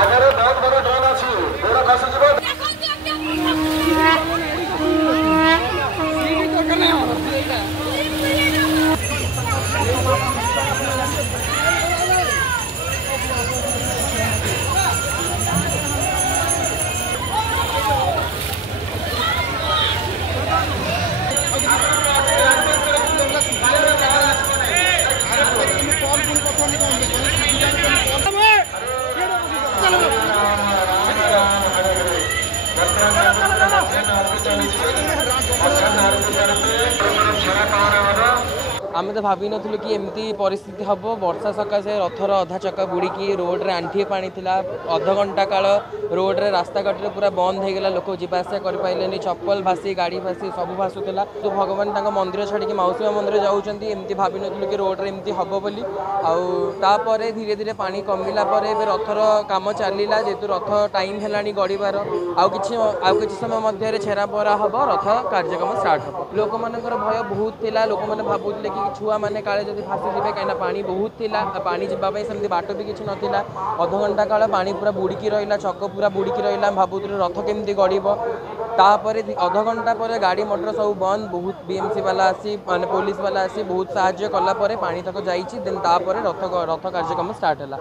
आगे बहुत बड़ा ड्रोन अच्छी पूरा खसी जीव आम तो भावी नु कि एमती परिस्थिति हम वर्षा सकाशे रथर अधा चक्का बुड़ी रोड्रे आंठी पानी थिला अध घंटा काल रोड्रे रास्ता घाटे पूरा बंद हो गला लोक जावास कर चप्पल भासी गाड़ी भासी सब भासुला तो भगवान मंदिर छाड़ी मौसी मंदिर जाऊँगी एमती भावी नु कि रोड्रे एमती हम बोली आउे धीरे धीरे पानी कमिला रथर काम चलला जेहेतु रथ टाइम है गड़बार आउ कि समय मध्य छेरा परा हम रथ कार्यक्रम स्टार्ट हम लोक मानकर भय बहुत थिला लोक मैंने भावुले कि छुआ मैंने काले जब फासीजे कहीं पानी बहुत थिला पानी जावाई सेमती बाट भी किसी नाला अध घंटा काल पानी पूरा बुड़की रहा चक पूरा बुड़की रहा भावुल रथ केमती गड़ब तापर अध घंटा पर गाड़ी मोटर सब बंद बहुत बीएमसी वाला आसी माने पुलिस वाला आसी बहुत साहाय्य कला पानी तक जाइए देन तापर रथ कार्यक्रम स्टार्ट है।